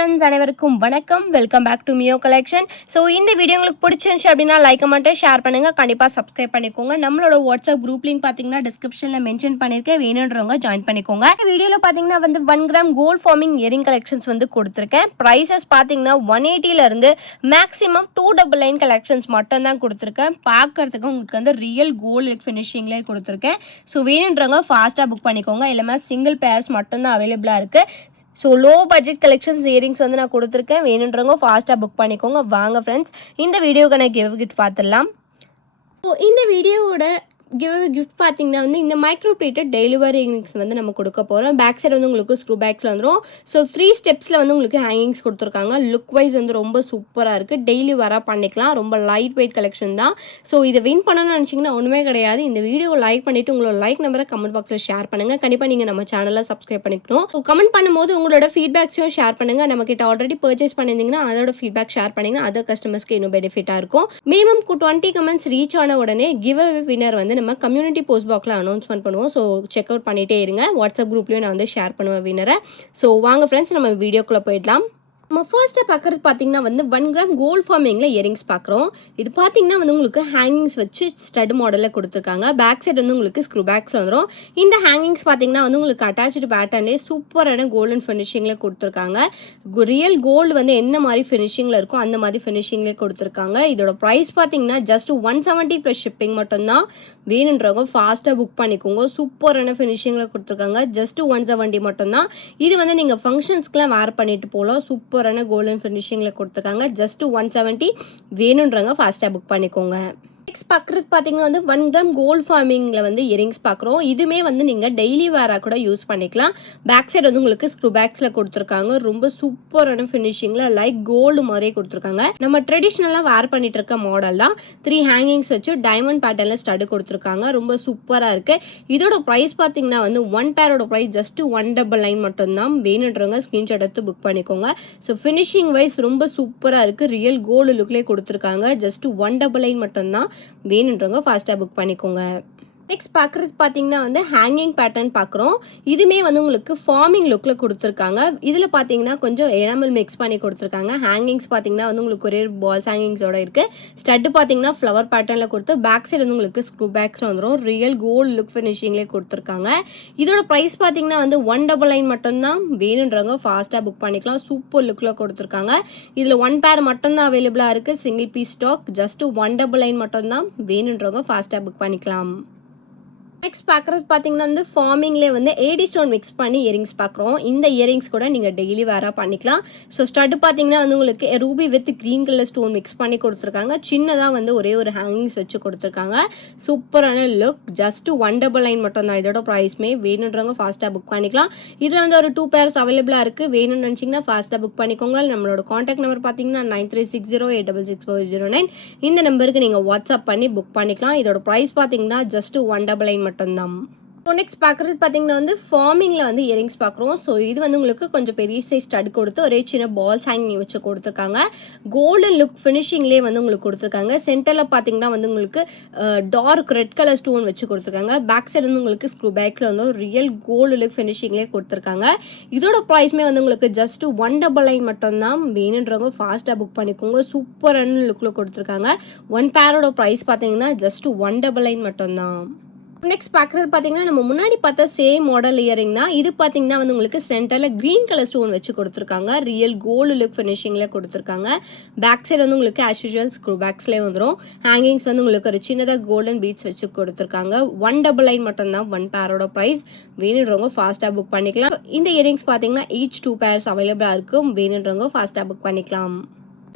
Friends அனைவருக்கும் வணக்கம். Welcome back to மியோ கலெக்ஷன். ஸோ இந்த வீடியோ உங்களுக்கு பிடிச்சிருந்துச்சு அப்படின்னா லைக் மட்டும் ஷேர் பண்ணுங்கள். கண்டிப்பாக சப்ஸ்கிரைப் பண்ணிக்கோங்க. நம்மளோட வாட்ஸ்அப் குரூப் லிங்க் பார்த்தீங்கன்னா டிஸ்கிரிப்ஷனில் மென்ஷன் பண்ணியிருக்கேன். வேணுன்றவங்க ஜாயின் பண்ணிக்கோங்க. இந்த வீடியோவில் பார்த்தீங்கன்னா 1 gram gold forming earring collections கொடுத்துருக்கேன். ப்ரைஸஸ் பார்த்தீங்கன்னா 180லேருந்து மேக்ஸிமம் 299 கலெக்ஷன்ஸ் மட்டும் தான் கொடுத்துருக்கேன். பார்க்கறதுக்கு உங்களுக்கு ரியல் கோல்டு ஃபினிஷிங்லேயே கொடுத்துருக்கேன். ஸோ வேணுன்றவங்க ஃபாஸ்ட்டாக புக் பண்ணிக்கோங்க. எல்லாமே சிங்கிள் பேர்ஸ் மட்டும்தான் அவைலபிளாக இருக்குது. So low budget collections earrings நான் கொடுத்துருக்கேன். வேணுன்றவங்க ஃபாஸ்ட்டாக புக் பண்ணிக்கோங்க. வாங்க ஃப்ரெண்ட்ஸ், இந்த வீடியோக்கு நான் கிஃப்ட் பார்த்துடலாம். ஸோ இந்த வீடியோவோட கிஃப்ட் பார்த்தீங்கன்னா இந்த மைக்ரோ பிளேட்டட் டெய்லி வேர் இயரிங்ஸ் நம்ம கொடுக்க போகிறோம். பேக் சைடு உங்களுக்கு ஸ்க்ரூ பேக்ஸில் வந்துடும். ஸோ 3 ஸ்டெப்ஸில் உங்களுக்கு ஹேங்கிங்ஸ் கொடுத்துருக்காங்க. லுக் வைஸ் ரொம்ப சூப்பராக இருக்குது. டெய்லி வேராக பண்ணிக்கலாம். ரொம்ப லைட் வெயிட் கலெக்ஷன் தான். ஸோ இதை வின் பண்ணணும்னு நினச்சிங்கன்னா ஒன்றுமே கிடையாது. இந்த வீடியோ லைக் பண்ணிவிட்டு உங்களோட லைக் நம்பரை கமெண்ட் பாக்ஸில் ஷேர் பண்ணுங்கள். கண்டிப்பாக நீங்கள் நம்ம சேனலில் சப்ஸ்கிரைப் பண்ணிக்கணும். ஸோ கமெண்ட் பண்ணும்போது உங்களோட ஃபீட்பேக்ஸையும் ஷேர் பண்ணுங்கள். நம்மக்கிட்ட ஆல்ரெடி பர்ச்சேஸ் பண்ணியிருந்தீங்கன்னா அதோட ஃபீட்பேக் ஷேர் பண்ணிங்கன்னா அதர் கஸ்டமர்ஸ்க்கு இன்னும் பெனிஃபிட்டாக இருக்கும். மினிமம் 20 கமெண்ட்ஸ் ரீச் ஆன உடனே கிவ் அவே வின்னர் நம்ம கம்யூனிட்டி போஸ்ட் பாக்ஸில் அனௌன்ஸ்மெண்ட் பண்ணுவோம். ஸோ செக் அவுட் பண்ணிகிட்டே இருங்க. வாட்ஸ்அப் குரூப்லேயும் நான் ஷேர் பண்ணுவேன் வின்னரை. ஸோ வாங்க ஃப்ரெண்ட்ஸ், நம்ம வீடியோக்குள்ளே போயிடலாம். நம்ம ஃபர்ஸ்ட்டாக பார்க்குறது பார்த்தீங்கன்னா 1 கிராம் கோல்ட் ஃபார்மிங்கில் இயரிங்ஸ் பார்க்குறோம். இது பார்த்தீங்கன்னா உங்களுக்கு ஹேங்கிங்ஸ் வச்சு ஸ்டட் மாடலில் கொடுத்துருக்காங்க. பேக் சைடு உங்களுக்கு ஸ்க்ரூ பேக்ஸில் வந்துடும். இந்த ஹேங்கிங்ஸ் பார்த்தீங்கன்னா உங்களுக்கு அட்டாச்சு பேட்டர்னே சூப்பரான கோல்டன் ஃபினிஷிங்கில் கொடுத்துருக்காங்க. ரியல் கோல்டு என்ன மாதிரி ஃபினிஷிங்கில் இருக்கோ அந்த மாதிரி ஃபினிஷிங்லேயே கொடுத்துருக்காங்க. இதோட ப்ரைஸ் பார்த்தீங்கன்னா ஜஸ்ட் 170 ப்ளஸ் ஷிப்பிங் மட்டும்தான். வேணுன்றவங்க ஃபாஸ்ட்டாக புக் பண்ணிக்கோங்க. சூப்பரான ஃபினிஷிங்கில் கொடுத்துருக்காங்க. ஜஸ்ட் 170 மட்டும்தான். இது நீங்கள் ஃபங்க்ஷன்ஸ்க்குலாம் வேர் பண்ணிட்டு போகலாம். சூப்பரான கோல்டன் ஃபினிஷிங்கில் கொடுத்துருக்காங்க. ஜஸ்ட் 170. வேணுன்றவங்க ஃபாஸ்ட்டாக புக் பண்ணிக்கோங்க. நெக்ஸ்ட் பார்க்குறது பார்த்தீங்கன்னா 1 கிராம் கோல்ட் ஃபார்மிங்கில் இயரிங்ஸ் பார்க்குறோம். இதுவுமே நீங்கள் டெய்லி வேராக கூட யூஸ் பண்ணிக்கலாம். பேக் சைடு உங்களுக்கு ஸ்க்ரூ பேக்ஸில் கொடுத்துருக்காங்க. ரொம்ப சூப்பரான ஃபினிஷிங்கில் லைக் கோல்டு மாதிரியே கொடுத்துருக்காங்க. நம்ம ட்ரெடிஷ்னலாக வேர் பண்ணிட்டு இருக்க மாடல் தான். 3 ஹேங்கிங்ஸ் வச்சு டைமண்ட் பேட்டர்னில் ஸ்டட் கொடுத்துருக்காங்க. ரொம்ப சூப்பராக இருக்குது. இதோட ப்ரைஸ் பார்த்தீங்கன்னா 1 பேரோட ப்ரைஸ் ஜஸ்ட் 199 மட்டும்தான். வேணுன்றவங்க ஸ்க்ரீன்ஷாட் எடுத்து புக் பண்ணிக்கோங்க. ஸோ ஃபினிஷிங் வைஸ் ரொம்ப சூப்பராக இருக்குது. ரியல் கோல்டு லுக்லேயே கொடுத்துருக்காங்க. ஜஸ்ட் 199 மட்டும்தான். வேணுன்றவங்க ஃபாஸ்ட்டாக புக் பண்ணிக்கோங்க. நெக்ஸ்ட் பார்க்குறது பார்த்தீங்கன்னா ஹேங்கிங் பேட்டர்ன் பார்க்குறோம். இதுவுமே உங்களுக்கு ஃபார்மிங் லுக்கில் கொடுத்துருக்காங்க. இதில் பார்த்தீங்கன்னா கொஞ்சம் எனாமல் மிக்ஸ் பண்ணி கொடுத்துருக்காங்க. ஹேங்கிங்ஸ் பார்த்தீங்கன்னா உங்களுக்கு ஒரே பால்ஸ் ஹேங்கிங்ஸோட இருக்குது. ஸ்டட்டு பார்த்தீங்கன்னா ஃப்ளவர் பேட்டர்னில் கொடுத்து பேக் சைடு உங்களுக்கு ஸ்க்ரூ பேக்ஸில் வந்துடும். ரியல் கோல்டு லுக் ஃபினிஷிங்லேயே கொடுத்துருக்காங்க. இதோட ப்ரைஸ் பார்த்தீங்கன்னா 199 மட்டும்தான். வேணுன்றவங்க ஃபாஸ்ட்டாக புக் பண்ணிக்கலாம். சூப்பர் லுக்கில் கொடுத்துருக்காங்க. இதில் 1 பேர் மட்டும்தான் அவைலபிளாக இருக்குது. Single piece stock. ஜஸ்ட் 199 மட்டும்தான். வேணுன்றவங்க ஃபாஸ்ட்டாக புக் பண்ணிக்கலாம். நெக்ஸ்ட் பார்க்குறது பார்த்தீங்கன்னா ஃபார்மிங்லேயே ஏடி ஸ்டோன் மிக்ஸ் பண்ணி இயரிங்ஸ் பார்க்குறோம். இந்த இயரிங்ஸ் கூட நீங்கள் டெய்லி வேராக பண்ணிக்கலாம். ஸோ ஸ்டட் பார்த்தீங்கன்னா உங்களுக்கு Ruby with green colour stone mix பண்ணி கொடுத்துருக்காங்க. சின்னதாக ஒரே ஒரு ஹேங்கிங்ஸ் வச்சு கொடுத்துருக்காங்க. சூப்பரான லுக். ஜஸ்ட் 199 மட்டும்தான் இதோட ப்ரைஸ்மே. வேணுன்றவங்க ஃபாஸ்ட்டாக புக் பண்ணிக்கலாம். இதில் ஒரு 2 பேர்ஸ் அவைலபிளாக இருக்குது. வேணும்னு நினச்சிங்கன்னா ஃபாஸ்ட்டாக புக் பண்ணிக்கோங்க. நம்மளோட காண்டாக்ட் நம்பர் பார்த்தீங்கன்னா 9360866409. இந்த நம்பருக்கு நீங்கள் வாட்ஸ்அப் பண்ணி புக் பண்ணிக்கலாம். இதோட ப்ரைஸ் பார்த்தீங்கன்னா ஜஸ்ட் 199 மட்டும்தான். ஸோ நெக்ஸ்ட் பார்க்குறது பார்த்தீங்கன்னா ஃபார்மிங்கில் இயரிங்ஸ் பார்க்குறோம். ஸோ இது உங்களுக்கு கொஞ்சம் பெரிய சைஸ் ஸ்டட் கொடுத்து ஒரே சின்ன பால்ஸ் ஹேங்கிங் வச்சு கொடுத்துருக்காங்க. கோல்டன் லுக் ஃபினிஷிங்லேயே உங்களுக்கு கொடுத்துருக்காங்க. சென்டரில் பார்த்தீங்கன்னா உங்களுக்கு டார்க் ரெட் கலர் ஸ்டோன் வச்சு கொடுத்துருக்காங்க. பேக் சைடு உங்களுக்கு ஸ்க்ரூ பேக்ஸில் ரியல் கோல்டு லுக் ஃபினிஷிங்லேயே கொடுத்துருக்காங்க. இதோட ப்ரைஸ்மே உங்களுக்கு ஜஸ்ட் 199 மட்டும்தான். வேணுன்றவங்க ஃபாஸ்ட்டாக புக் பண்ணிக்கோங்க. சூப்பரான லுக்கில் கொடுத்துருக்காங்க. 1 பேரோட ப்ரைஸ் பார்த்தீங்கன்னா ஜஸ்ட் 199 மட்டும்தான். நெக்ஸ்ட் பார்க்குறது பார்த்தீங்கன்னா நம்ம முன்னாடி பார்த்த சேம் மாடல் இயரிங் தான். இது பார்த்தீங்கன்னா உங்களுக்கு சென்டரில் க்ரீன் கலர் ஸ்டோன் வச்சு கொடுத்துருக்காங்க. ரியல் கோல்டு லுக் ஃபினிஷிங்கில் கொடுத்துருக்காங்க. பேக் சைடு உங்களுக்கு ஆஸ் யூஷுவல் ஸ்க்ரூ பேக்ஸ்லேயே வந்துடும். ஹேங்கிங்ஸ் உங்களுக்கு ஒரு சின்னதாக கோல்டன் பீட்ஸ் வச்சு கொடுத்துருக்காங்க. 199 மட்டும்தான் 1 பேரோட ப்ரைஸ். வேணுன்றவங்க ஃபாஸ்ட்டாக புக் பண்ணிக்கலாம். இந்த இயரிங்ஸ் பார்த்தீங்கன்னா ஈச் 2 பேர்ஸ் அவைலபிளாக இருக்கும். வேணுன்றவங்க ஃபாஸ்ட்டாக புக் பண்ணிக்கலாம்.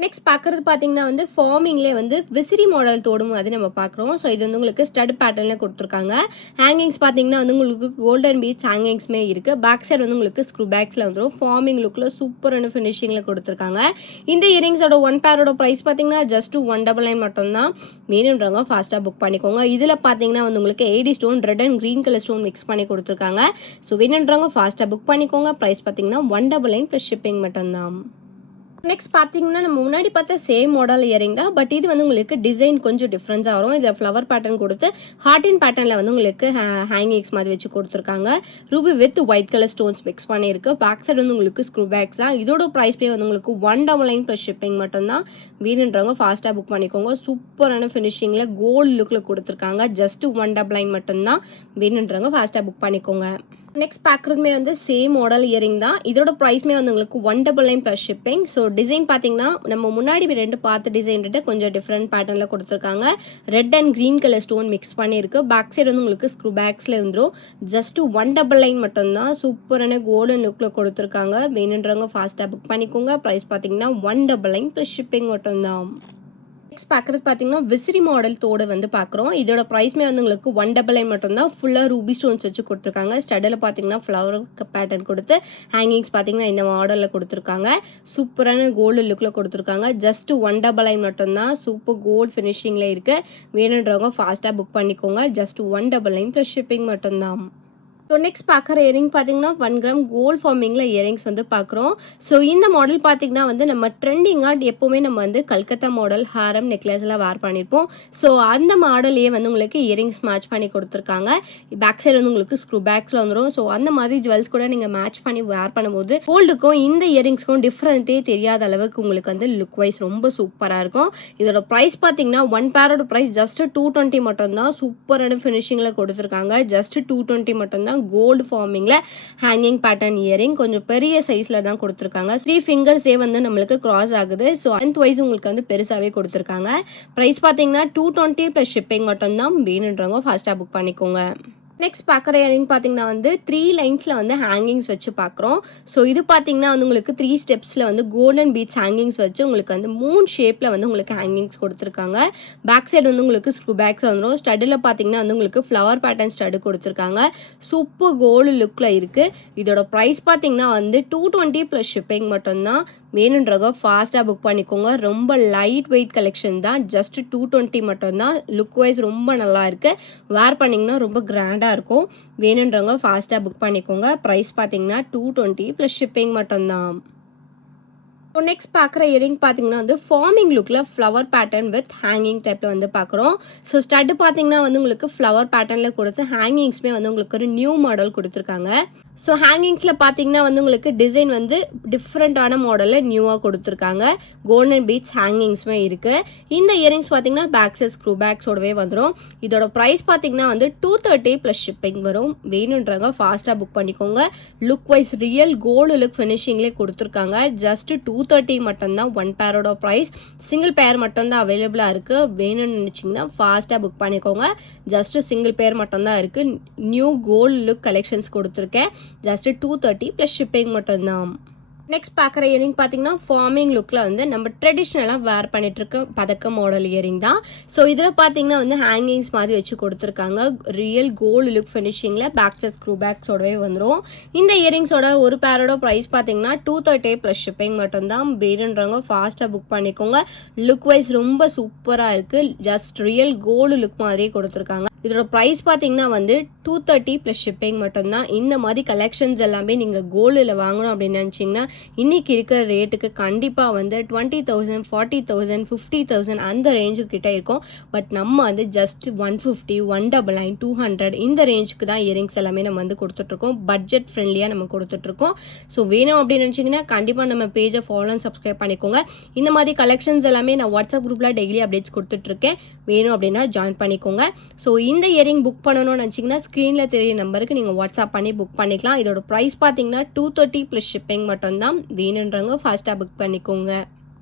நெக்ஸ்ட் பார்க்குறது பார்த்தீங்கன்னா ஃபார்மிங்லேயே விசிறி மாடல் தோடும் அது நம்ம பார்க்குறோம். ஸோ இது உங்களுக்கு ஸ்டட் பேட்டர்னில் கொடுத்துருக்காங்க. ஹேங்கிங்ஸ் பார்த்தீங்கன்னா உங்களுக்கு கோல்டன் பீட்ஸ் ஹேங்கிங்ஸுமே இருக்குது. பேக் சைடு உங்களுக்கு ஸ்க்ரூ பேக்ஸில் வந்துடும். ஃபார்மிங் லுக்கில் சூப்பரான ஃபினிஷிங்கில் கொடுத்துருக்காங்க. இந்த இயரிங்ஸோட 1 பேரோட ப்ரைஸ் பார்த்தீங்கன்னா ஜஸ்ட் 199 மட்டும்தான். வேணுன்றவங்க ஃபாஸ்ட்டாக புக் பண்ணிக்கோங்க. இதில் பார்த்தீங்கன்னா உங்களுக்கு AD stone red and green colour stone mix பண்ணி கொடுத்துருக்காங்க. ஸோ வேணுன்றவங்க ஃபாஸ்ட்டாக புக் பண்ணிக்கோங்க. ப்ரைஸ் பார்த்தீங்கன்னா 199 ப்ளஸ் ஷிப்பிங் மட்டும்தான். நெக்ஸ்ட் பார்த்தீங்கன்னா, நம்ம முன்னாடி பார்த்த சேம் மாடல் இயரிங் தான். பட் இது வந்து உங்களுக்கு டிசைன் கொஞ்சம் டிஃப்ரென்ஸா வரும். இதில ஃப்ளவர் பேட்டர்ன் குடுத்து, ஹார்ட் அண்ட் பேட்டர்ன்ல வந்து உங்களுக்கு ஹேங்கிங்ஸ் மாதிரி வச்சு குடுத்துருக்காங்க. Ruby with white colour stones mix பண்ணியிருக்கு. பேக் சைடு வந்து உங்களுக்கு ஸ்க்ரூ பேக்ஸ் தான். இதோட பிரைஸ் பே வந்து உங்களுக்கு 199 ப்ளஸ் ஷிப்பிங் மட்டும் தான். வேணுன்றவங்க ஃபாஸ்ட்டா புக் பண்ணிக்கோங்க. சூப்பரான ஃபினிஷிங்ல கோல்ட் லுக்ல குடுத்துருக்காங்க. ஜஸ்ட் 199 மட்டும் தான். வேணுன்றவங்க ஃபாஸ்ட்டா புக் பண்ணிக்கோங்க. நெக்ஸ்ட் பார்க்குறதுமே வந்து சேம் மாடல் இயரிங் தான். இதோட ப்ரைஸ்மே வந்து உங்களுக்கு 199 ப்ளஸ் ஷிப்பிங். ஸோ டிசைன் பார்த்தீங்கன்னா, நம்ம முன்னாடி 2 பார்த்த டிசைன் விட கொஞ்சம் டிஃப்ரெண்ட் பேட்டர்னில் கொடுத்துருக்காங்க. Red and green colour stone mix பண்ணியிருக்கு. பேக் சைடு வந்து உங்களுக்கு ஸ்க்ரூ பேக்ஸில் வந்துடும். ஜஸ்ட் 199 மட்டும்தான். சூப்பரான கோல்டன் லுக்கில் கொடுத்துருக்காங்க. வேணுன்றவங்க ஃபாஸ்ட்டாக புக் பண்ணிக்கோங்க. ப்ரைஸ் பார்த்தீங்கன்னா 199 ப்ளஸ் ஷிப்பிங் மட்டும்தான். நெக்ஸ்ட் பார்க்குறது பார்த்தீங்கன்னா, விசிறி மாடல் தோடு வந்து பார்க்குறோம். இதோட ப்ரைஸ்மே வந்து உங்களுக்கு 199 மட்டும் தான். ஃபுல்லாக ரூபி ஸ்டோன்ஸ் வச்சு கொடுத்துருக்காங்க. ஸ்டட்டில் பார்த்தீங்கன்னா, ஃப்ளவர் பேட்டர்ன் கொடுத்து ஹேங்கிங்ஸ் பார்த்தீங்கன்னா இந்த மாடலில் கொடுத்துருக்காங்க. சூப்பரான கோல்டு லுக்கில் கொடுத்துருக்காங்க. ஜஸ்ட் 199 மட்டும் தான். சூப்பர் கோல்டு ஃபினிஷிங்கில் இருக்குது. வேணுன்றவங்க ஃபாஸ்ட்டாக புக் பண்ணிக்கோங்க. ஜஸ்ட் 199 ப்ளஸ் ஷிப்பிங் மட்டும்தான். ஸோ நெக்ஸ்ட் பார்க்குற இயரிங் பார்த்தீங்கன்னா 1 கிராம் கோல்ட் ஃபார்மிங்கில் இயரிங்ஸ் வந்து பார்க்குறோம். ஸோ இந்த மாடல் பார்த்தீங்கன்னா வந்து நம்ம ட்ரெண்டிங்காக எப்போவுமே நம்ம வந்து கல்கத்தா மாடல் ஹாரம் நெக்லஸ் எல்லாம் வேர் பண்ணியிருப்போம். ஸோ அந்த மாடலையே வந்து உங்களுக்கு இயரிங்ஸ் மேட்ச் பண்ணி கொடுத்துருக்காங்க. பேக் சைடு வந்து உங்களுக்கு ஸ்க்ரூ பேக்ஸில் வந்துடும். ஸோ அந்த மாதிரி ஜுவல்ஸ் கூட நீங்கள் மேட்ச் பண்ணி வேர் பண்ணும்போது கோல்டுக்கும் இந்த இயரிங்ஸ்க்கும் டிஃப்ரெண்ட்டே தெரியாத அளவுக்கு உங்களுக்கு வந்து லுக் வைஸ் ரொம்ப சூப்பராக இருக்கும். இதோட ப்ரைஸ் பார்த்தீங்கன்னா 1 பேரோட ப்ரைஸ் ஜஸ்ட் 220 மட்டும்தான். சூப்பரான ஃபினிஷிங்கில் கொடுத்துருக்காங்க. ஜஸ்ட் 220 மட்டும்தான். கோல்டு ஃபார்மிங்ல ஹேங்கிங் பேட்டர்ன் இயரிங் கொஞ்சம் பெரிய சைஸ்ல தான் கொடுத்துருக்காங்க. 3 ஃபிங்கர்ஸே வந்து நம்மளுக்கு கிராஸ் ஆகுது. ஸோ லென்த் வைஸ் உங்களுக்கு வந்து பெருசாவே கொடுத்துருக்காங்க. ப்ரைஸ் பார்த்தீங்கன்னா 220 ப்ளஸ் ஷிப்பிங் மட்டும் தான். வேணுன்றவங்க ஃபாஸ்ட்டாக புக் பண்ணிக்கோங்க. நெக்ஸ்ட் பார்க்குற இயரிங் பார்த்தீங்கன்னா வந்து 3 லைன்ஸில் வந்து ஹேங்கிங்ஸ் வச்சு பார்க்குறோம். ஸோ இது பார்த்தீங்கன்னா வந்து உங்களுக்கு 3 ஸ்டெப்ஸில் வந்து கோல்டன் பீட்ஸ் ஹேங்கிங்ஸ் வச்சு உங்களுக்கு வந்து 3 ஷேப்பில் வந்து உங்களுக்கு ஹேங்கிங்ஸ் கொடுத்துருக்காங்க. பேக் சைடு வந்து உங்களுக்கு ஸ்க்ரூ பேக்ஸ் வந்துடும். ஸ்டட்டில் பார்த்தீங்கன்னா வந்து உங்களுக்கு ஃப்ளவர் பேட்டர்ன் ஸ்டட்டு கொடுத்துருக்காங்க. சூப்பர் கோல்டு லுக்கில் இருக்குது. இதோட ப்ரைஸ் பார்த்தீங்கன்னா வந்து 220 ப்ளஸ் ஷிப்பிங் மட்டும்தான். வேணுன்றவங்க ஃபாஸ்ட்டாக புக் பண்ணிக்கோங்க. ரொம்ப லைட் வெயிட் கலெக்ஷன் தான். ஜஸ்ட் 220 மட்டும்தான். லுக் வைஸ் ரொம்ப நல்லா இருக்குது. வேர் பண்ணிங்கன்னா ரொம்ப கிராண்டாக இருக்கும். வேணுன்றவங்க ஃபாஸ்ட்டாக புக் பண்ணிக்கோங்க. ப்ரைஸ் பார்த்தீங்கன்னா 220 ப்ளஸ் ஷிப்பிங் மட்டும்தான். ஸோ நெக்ஸ்ட் பார்க்குற இயரிங் பார்த்தீங்கன்னா வந்து ஃபார்மிங் லுக்கில் ஃப்ளவர் பேட்டர்ன் வித் ஹேங்கிங் டைப்பில் வந்து பார்க்குறோம். ஸோ ஸ்டட்டு பார்த்தீங்கன்னா வந்து உங்களுக்கு ஃப்ளவர் பேட்டர்னில் கொடுத்து ஹேங்கிங்ஸுமே வந்து உங்களுக்கு ஒரு நியூ மாடல் கொடுத்துருக்காங்க. ஸோ ஹேங்கிங்ஸில் பார்த்தீங்கன்னா வந்து உங்களுக்கு டிசைன் வந்து டிஃப்ரெண்ட்டான மாடலில் நியூவாக கொடுத்துருக்காங்க. கோல்டன் பீட்ஸ் ஹேங்கிங்ஸுமே இருக்குது. இந்த இயரிங்ஸ் பார்த்தீங்கன்னா பேக் சைட் ஸ்க்ரூ பேக்ஸோடவே வந்துடும். இதோட ப்ரைஸ் பார்த்தீங்கன்னா வந்து 230 ப்ளஸ் ஷிப்பிங் வரும். வேணுன்றவங்க ஃபாஸ்ட்டாக புக் பண்ணிக்கோங்க. Look wise real gold look ஃபினிஷிங்லேயே கொடுத்துருக்காங்க. ஜஸ்ட் 230 மட்டும்தான். 1 பேரோட ப்ரைஸ். சிங்கிள் பேர் மட்டும்தான் அவைலபிளாக இருக்குது. வேணும்னு நினச்சிங்கன்னா ஃபாஸ்ட்டாக புக் பண்ணிக்கோங்க. ஜஸ்ட் சிங்கிள் பேர் மட்டும்தான் இருக்குது. நியூ கோல்டு லுக் கலெக்ஷன்ஸ் கொடுத்துருக்கேன். ஜஸ்ட் 230 ப்ளஸ் ஷிப்பிங் மட்டும்தான். நெக்ஸ்ட் பார்க்குற இயரிங் பார்த்தீங்கன்னா ஃபார்மிங் லுக்கில் வந்து நம்ம ட்ரெடிஷ்னலாக வேர் பண்ணிகிட்ருக்க பதக்க மாடல் இயரிங் தான். ஸோ இதில் பார்த்தீங்கன்னா வந்து ஹேங்கிங்ஸ் மாதிரி வச்சு கொடுத்துருக்காங்க. ரியல் கோல்டு லுக் ஃபினிஷிங்கில் பேக் சைட் ஸ்க்ரூ பேக்ஸோடவே வந்துடும். இந்த இயரிங்ஸோட ஒரு பேரோட ப்ரைஸ் பார்த்தீங்கன்னா 230 ப்ளஸ் ஷிப்பிங் மட்டும்தான். வேணுன்றவங்க ஃபாஸ்ட்டாக புக் பண்ணிக்கோங்க. லுக் வைஸ் ரொம்ப சூப்பராக இருக்குது. ஜஸ்ட் ரியல் கோல்டு லுக் மாதிரியே கொடுத்துருக்காங்க. இதோட ப்ரைஸ் பார்த்தீங்கன்னா வந்து 230 ப்ளஸ் ஷிப்பிங் மட்டும்தான். இந்த மாதிரி கலெக்ஷன்ஸ் எல்லாமே நீங்கள் கோல்டில் வாங்கணும் அப்படின்னு நினச்சிங்கன்னா இன்றைக்கி இருக்கிற ரேட்டுக்கு கண்டிப்பாக வந்து 20,000 40,000 50,000 அந்த ரேஞ்சுக்கு கிட்டே இருக்கும். பட் நம்ம வந்து ஜஸ்ட் 150 199 200 இந்த ரேஞ்சுக்கு தான் இயரிங்ஸ் எல்லாமே நம்ம வந்து கொடுத்துட்ருக்கோம். பட்ஜெட் ஃப்ரெண்ட்லியாக நம்ம கொடுத்துட்ருக்கோம். ஸோ வேணும் அப்படின்னு நினச்சிங்கன்னா கண்டிப்பாக நம்ம பேஜை ஃபாலோ அண்ட் சப்ஸ்கிரைப் பண்ணிக்கோங்க. இந்த மாதிரி கலெக்ஷன்ஸ் எல்லாமே நான் வாட்ஸ்அப் குரூப்பில் டெய்லி அப்டேட்ஸ் கொடுத்துட்ருக்கேன். வேணும் அப்படின்னா ஜாயின் பண்ணிக்கோங்க. ஸோ இந்த இயரிங் புக் பண்ணணும்னு நினச்சிங்கன்னா ஸ்க்ரீனில் தெரிய நம்பருக்கு நீங்கள் வாட்ஸ்அப் பண்ணி புக் பண்ணிக்கலாம். இதோட ப்ரைஸ் பார்த்தீங்கன்னா 230 ப்ளஸ் ஷிப்பிங் மட்டும்தான். வேணுன்றவங்க ஃபாஸ்ட்டாக புக் பண்ணிக்கோங்க.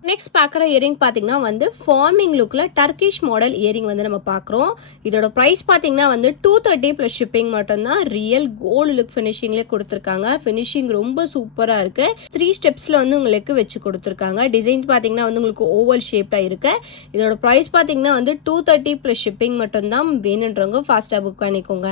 நெக்ஸ்ட் பார்க்குற இயரிங் பார்த்தீங்கன்னா வந்து ஃபார்மிங் லுக்கில் டர்க்கிஷ் மாடல் இயரிங் வந்து நம்ம பார்க்குறோம். இதோட ப்ரைஸ் பார்த்தீங்கன்னா வந்து 230 ப்ளஸ் ஷிப்பிங் மட்டும்தான். ரியல் கோல்டு லுக் ஃபினிஷிங்லேயே கொடுத்துருக்காங்க. ஃபினிஷிங் ரொம்ப சூப்பராக இருக்குது. 3 ஸ்டெப்ஸில் வந்து உங்களுக்கு வச்சு கொடுத்துருக்காங்க. டிசைன்ஸ் பார்த்தீங்கன்னா வந்து உங்களுக்கு ஓவல் ஷேப்பில் இருக்குது. இதோட ப்ரைஸ் பார்த்தீங்கன்னா வந்து 230 ப்ளஸ் ஷிப்பிங் மட்டும்தான். வேணுன்றவங்க ஃபாஸ்ட்டாக புக் பண்ணிக்கோங்க.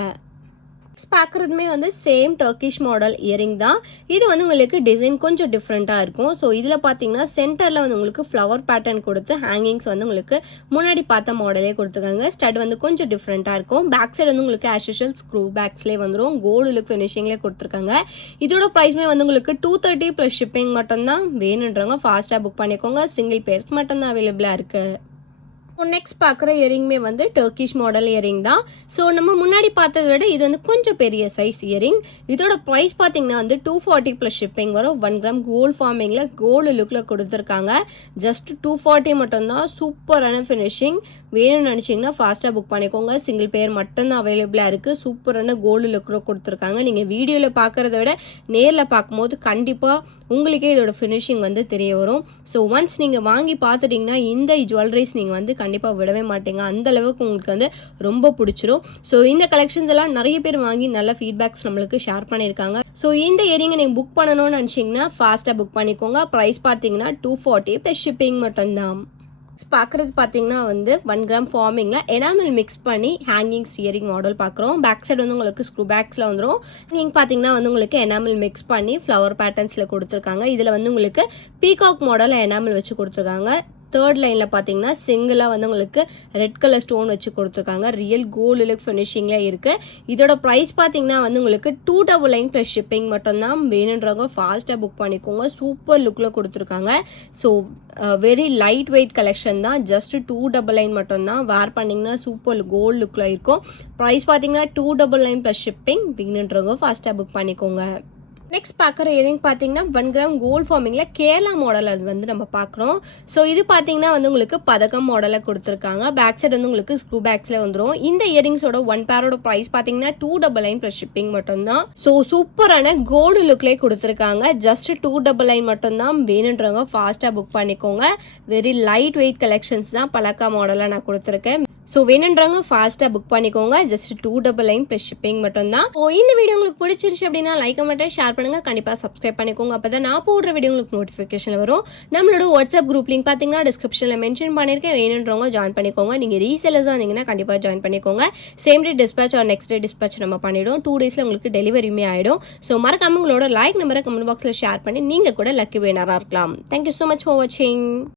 பார்க்குறதுமே வந்து சேம் டர்க்கிஷ் மாடல் இயரிங் தான். இது வந்து உங்களுக்கு டிசைன் கொஞ்சம் டிஃப்ரெண்ட்டாக இருக்கும். ஸோ இதில் பார்த்தீங்கன்னா சென்டரில் வந்து உங்களுக்கு ஃப்ளவர் பேட்டர்ன் கொடுத்து ஹேங்கிங்ஸ் வந்து உங்களுக்கு முன்னாடி பார்த்த மாடலே கொடுத்துருக்காங்க. ஸ்டட் வந்து கொஞ்சம் டிஃப்ரெண்ட்டாக இருக்கும். பேக் சைடு வந்து உங்களுக்கு ஆஸ் யூஷுவல் ஸ்க்ரூ பேக்ஸ்லேயே வந்துடும். கோல்டு லுக் ஃபினிஷிங்லேயே கொடுத்துருக்காங்க. இதோட ப்ரைஸ்மே வந்து உங்களுக்கு 230 ப்ளஸ் ஷிப்பிங் மட்டும்தான். வேணுன்றவங்க ஃபாஸ்ட்டாக புக் பண்ணிக்கோங்க. சிங்கிள் பேர்ஸ் மட்டும்தான் அவைலபிளாக இருக்குது. நெக்ஸ்ட் பார்க்குற இயரிங்குமே வந்து டர்க்கிஷ் மாடல் இயரிங் தான். ஸோ நம்ம முன்னாடி பார்த்ததை விட இது வந்து கொஞ்சம் பெரிய சைஸ் இயரிங். இதோட ப்ரைஸ் பார்த்தீங்கன்னா வந்து 240 ப்ளஸ் ஷிப்பிங் வரும். 1 கிராம் கோல்டு ஃபார்மிங்கில் கோல்டு லுக்கில் கொடுத்துருக்காங்க. ஜஸ்ட் 240 மட்டும்தான். சூப்பரான ஃபினிஷிங். வேணும்னு நினச்சிங்கன்னா ஃபாஸ்ட்டாக புக் பண்ணிக்கோங்க. சிங்கிள் பேர் மட்டும்தான் அவைலபிளாக இருக்குது. சூப்பரான கோல்டு லுக்கில் கொடுத்துருக்காங்க. நீங்கள் வீடியோவில் பார்க்குறத விட நேரில் பார்க்கும்போது கண்டிப்பாக உங்களுக்கே இதோட ஃபினிஷிங் வந்து தெரிய வரும். ஸோ ஒன்ஸ் நீங்கள் வாங்கி பார்த்துட்டிங்கன்னா இந்த ஜுவல்லரிஸ் நீங்கள் வந்து கண்டிப்பாக விடவே மாட்டீங்க. அந்த அளவுக்கு உங்களுக்கு வந்து ரொம்ப பிடிச்சிரும். ஸோ இந்த கலெக்ஷன்ஸ் எல்லாம் நிறைய பேர் வாங்கி நல்ல ஃபீட்பேக்ஸ் நம்மளுக்கு ஷேர் பண்ணியிருக்காங்க. ஸோ இந்த இயரிங்கை நீங்கள் புக் பண்ணணும்னு நினச்சிங்கன்னா ஃபாஸ்ட்டாக புக் பண்ணிக்கோங்க. ப்ரைஸ் பார்த்தீங்கன்னா 240 ப்ளஸ் ஷிப்பிங் மட்டும்தான். பார்க்குறது பார்த்தீங்கன்னா வந்து 1 கிராம் ஃபார்மிங்கில் எனாமல் மிக்ஸ் பண்ணி ஹேங்கிங்ஸ் இயரிங் மாடல் பார்க்குறோம். பேக் சைடு வந்து உங்களுக்கு ஸ்க்ரூ பேக்ஸில் வந்துடும். நீங்கள் பார்த்தீங்கன்னா வந்து உங்களுக்கு எனாமல் மிக்ஸ் பண்ணி ஃப்ளவர் பேட்டர்ன்ஸில் கொடுத்துருக்காங்க. இதில் வந்து உங்களுக்கு பீகாக் மாடலில் எனாமல் வச்சு கொடுத்துருக்காங்க. தேர்ட் லைனில் பார்த்தீங்கன்னா சிங்கிளாக வந்து உங்களுக்கு ரெட் கலர் ஸ்டோன் வச்சு கொடுத்துருக்காங்க. ரியல் கோல்டு லுக் ஃபினிஷிங்கில் இருக்குது. இதோட ப்ரைஸ் பார்த்தீங்கன்னா வந்து உங்களுக்கு 299 ப்ளஸ் ஷிப்பிங் மட்டும்தான். வேணுன்றவங்க ஃபாஸ்ட்டாக புக் பண்ணிக்கோங்க. சூப்பர் லுக்கில் கொடுத்துருக்காங்க. So very light weight collection தான். ஜஸ்ட் 299 மட்டும்தான். வேர் பண்ணிங்கன்னா சூப்பர் கோல்டு லுக்கில் இருக்கும். ப்ரைஸ் பார்த்தீங்கன்னா 299 ப்ளஸ் ஷிப்பிங். வேணுன்றவங்க ஃபாஸ்ட்டாக புக் பண்ணிக்கோங்க. நெக்ஸ்ட் பார்க்குற இயரிங் பார்த்தீங்கன்னா 1 கிராம் கோல்டு ஃபார்மிங்கில் கேரளா மாடலில் வந்து நம்ம பார்க்குறோம். ஸோ இது பார்த்தீங்கன்னா வந்து உங்களுக்கு பதக்கம் மாடலில் கொடுத்துருக்காங்க. பேக் சைடு வந்து உங்களுக்கு ஸ்க்ரூ பேக்ஸில் வந்துடும். இந்த இயரிங்ஸோட 1 பேரோட ப்ரைஸ் பார்த்தீங்கன்னா 299 ப்ளஸ் ஷிப்பிங் மட்டும்தான். ஸோ சூப்பரான கோல்டு லுக்லேயே கொடுத்துருக்காங்க. ஜஸ்ட் 299 மட்டும்தான். வேணுன்றவங்க ஃபாஸ்ட்டாக புக் பண்ணிக்கோங்க. வெரி லைட் வெயிட் கலெக்ஷன்ஸ் தான் பலக்கா மாடலில் நான் கொடுத்துருக்கேன். ஸோ வேணுன்றவங்க ஃபாஸ்ட்டாக புக் பண்ணிக்கோங்க. ஜஸ்ட் 299 ப்ளஸ் ஷிப்பிங் மட்டும்தான். ஸோ இந்த வீடியோ உங்களுக்கு பிடிச்சிருச்சு அப்படின்னா லைக் மட்டும் ஷேர் பண்ணுங்கள். கண்டிப்பாக சப்ஸ்கிரைப் பண்ணிக்கோங்க. அப்போ தான் நான் போடுற வீடியோ உங்களுக்கு நோட்டிஃபிகேஷன் வரும். நம்மளோட வாட்ஸ்அப் குரூப் லிங்க் பார்த்தீங்கன்னா டிஸ்கிரிப்ஷனில் மென்ஷன் பண்ணியிருக்கேன். வேணுன்றவங்க ஜாயின் பண்ணிக்கோங்க. நீங்கள் ரீசெல்லர்ஸாக இருந்தீங்கன்னா கண்டிப்பாக ஜாயின் பண்ணிக்கோங்க. Same day dispatch or next day dispatch நம்ம பண்ணிவிடும். 2 டேஸில் உங்களுக்கு டெலிவரியுமே ஆகிடும். ஸோ மறக்காம உங்களோட லைக் நம்பரை கமெண்ட் பாக்ஸில் ஷேர் பண்ணி நீங்கள் கூட லக்கி வினராக இருக்கலாம். தேங்க்யூ ஸோ மச் ஃபார் வாட்சிங்.